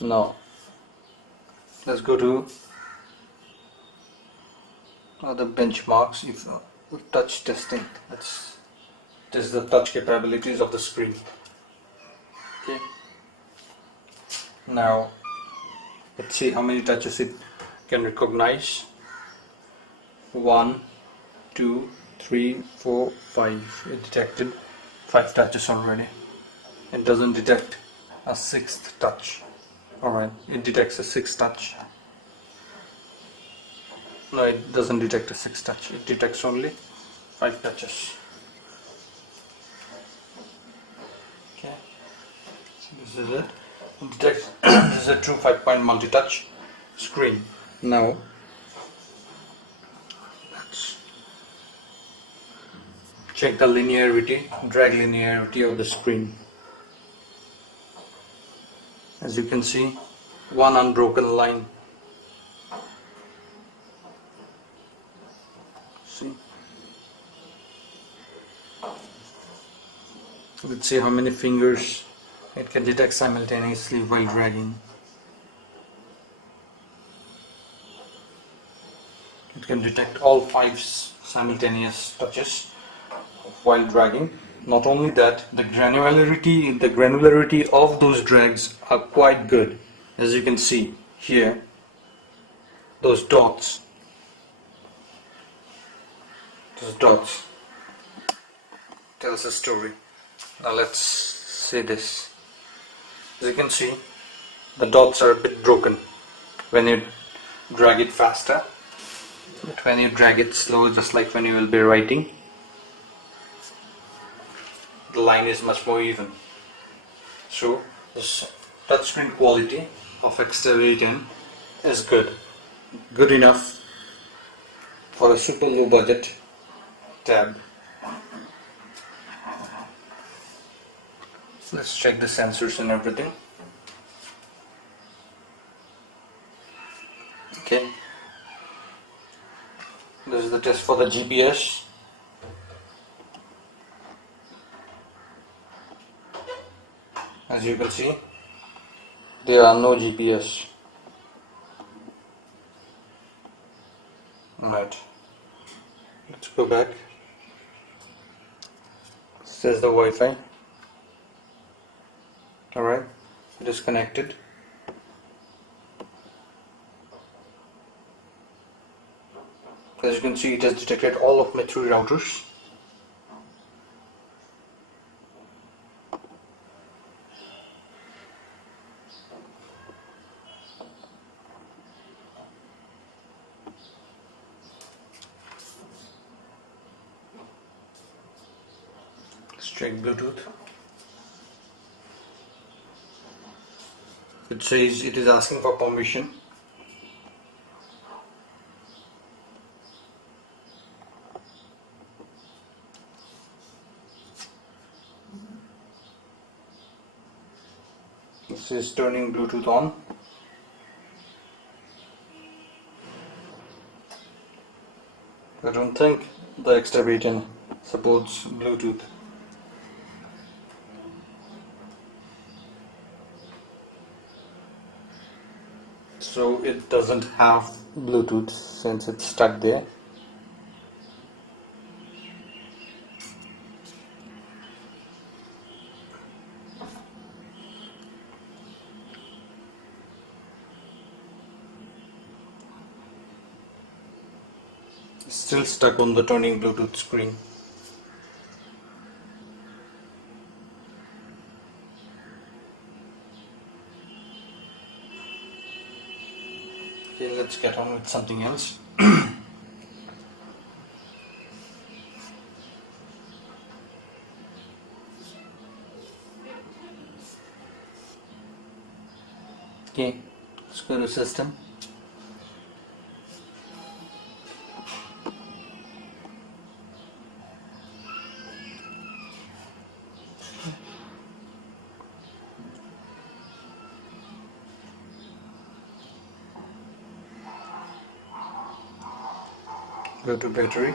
Now let's go to other benchmarks. If touch testing, let's test the touch capabilities of the screen. Okay. Now let's see how many touches it can recognize. 1, 2, 3, 4, 5. It detected 5 touches already. It doesn't detect a 6th touch. Alright, it detects a 6th touch. No, it doesn't detect a 6th touch. It detects only 5 touches. Okay, so this is it. It detects this is a true 5-point multi-touch screen. Now let's check the linearity, drag linearity of the screen. As you can see, one unbroken line. See? Let's see how many fingers it can detect simultaneously while dragging. It can detect all 5 simultaneous touches while dragging. Not only that, the granularity of those drags are quite good. As you can see here, those dots tells a story. Now let's see this. As you can see, the dots are a bit broken when you drag it faster, but when you drag it slow, just like when you will be writing, the line is much more even. So this touchscreen quality of XTAB A10 is good enough for a super low budget tab. Let's check the sensors and everything. Okay, this is the test for the GPS. As you can see, there are no GPS. Right, let's go back. This is the Wi-Fi. Alright, it is connected. As you can see, it has detected all of my 3 routers. Let's check Bluetooth. It says it is asking for permission. This is turning Bluetooth on. I don't think the XTAB A10 supports Bluetooth. So it doesn't have Bluetooth since it's stuck there. Still stuck on the turning Bluetooth screen. Okay, let's get on with something else. Okay, let's go to system. Go to battery.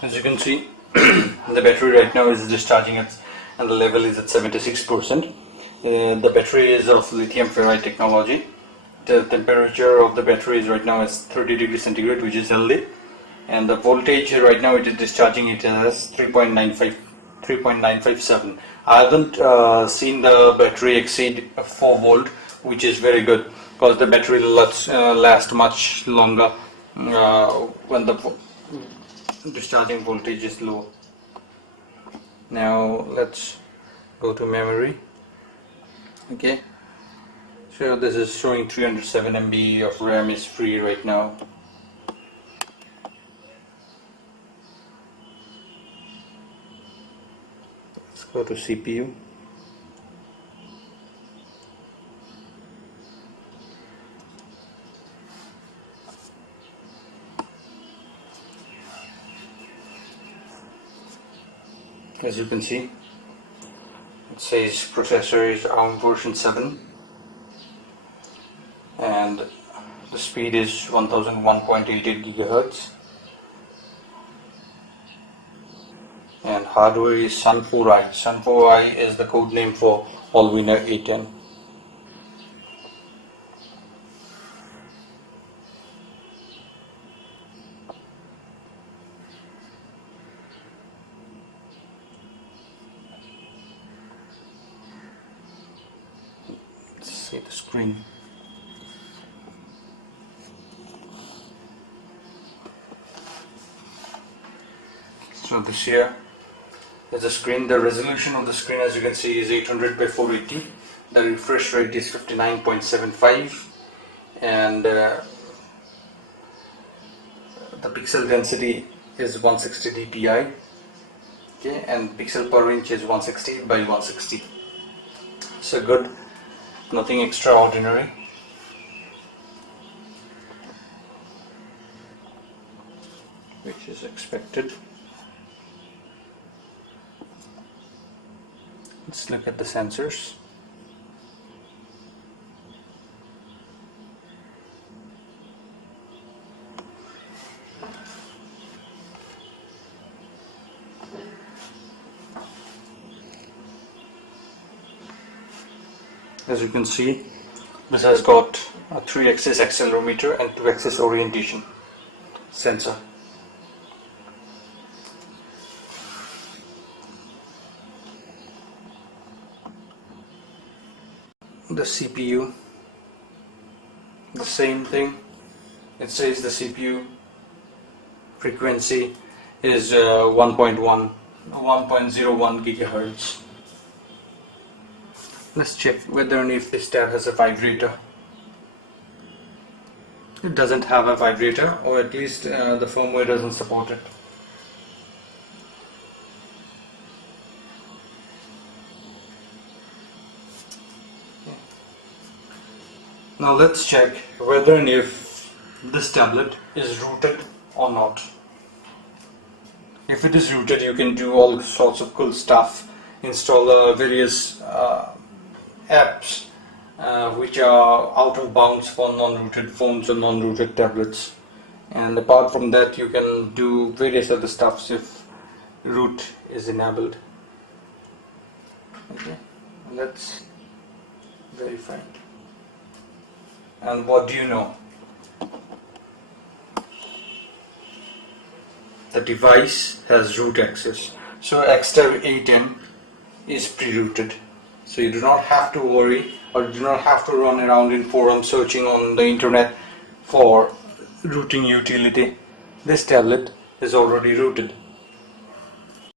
As you can see, the battery right now is discharging at, and the level is at 76%. The battery is of lithium ferrite technology. The temperature of the battery is right now is 30 degrees centigrade, which is healthy, and the voltage right now it is discharging it as 3.957. I haven't seen the battery exceed 4 volt, which is very good because the battery lasts much longer when the discharging voltage is low. Now let's go to memory. Okay, so this is showing 307 MB of RAM is free right now. Let's go to CPU. As you can see, it says processor is ARM version 7 and the speed is 1001.88 GHz and hardware is Sun 4i. Sun 4i is the code name for Allwinner A10. See the screen. So this here is the screen. The resolution of the screen, as you can see, is 800 by 480. The refresh rate is 59.75 and the pixel density is 160 dpi. Okay, and pixel per inch is 160 by 160. So good. Nothing extraordinary. Which is expected. Let's look at the sensors. As you can see, this has got a 3-axis accelerometer and 2-axis orientation sensor. The CPU, the same thing. It says the CPU frequency is 1.01 GHz. Let's check whether and if this tab has a vibrator. It doesn't have a vibrator, or at least the firmware doesn't support it. Now let's check whether and if this tablet is rooted or not. If it is rooted, you can do all sorts of cool stuff. Install various apps which are out of bounds for non-rooted phones or non-rooted tablets, and apart from that you can do various other stuffs if root is enabled. Okay, let's verify it. And what do you know? The device has root access. So XTAB A10 is pre-rooted. So you do not have to worry, or do not have to run around in forums searching on the internet for rooting utility. This tablet is already rooted.